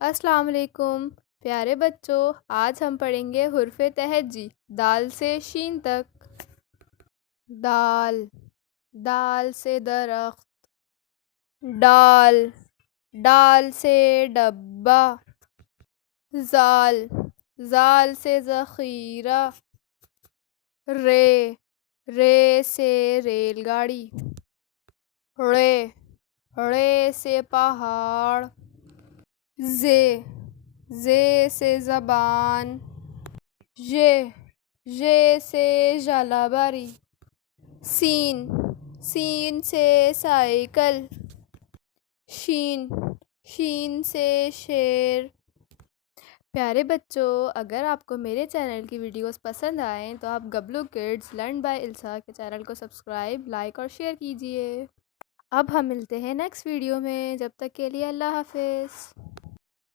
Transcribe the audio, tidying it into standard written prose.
السلام علیکم پیارے بچوں، آج ہم پڑھیں گے حرف تہجی دال سے شین تک۔ دال، دال سے درخت، ڈال، ڈال سے ڈبہ، زال، زال سے ذخیرہ، رے، رے سے ریل گاڑی، رے، رے سے پہاڑ، زے، زے سے زبان، ژے، ژے سے ژالہ باری، سین، سین سے سائیکل، شین، شین سے شیر۔ پیارے بچوں، اگر آپ کو میرے چینل کی ویڈیوز پسند آئیں تو آپ گبلو کڈز لرن بائی السا کے چینل کو سبسکرائب، لائک اور شیئر کیجیے۔ اب ہم ملتے ہیں نیکسٹ ویڈیو میں، جب تک کے لیے اللہ حافظ۔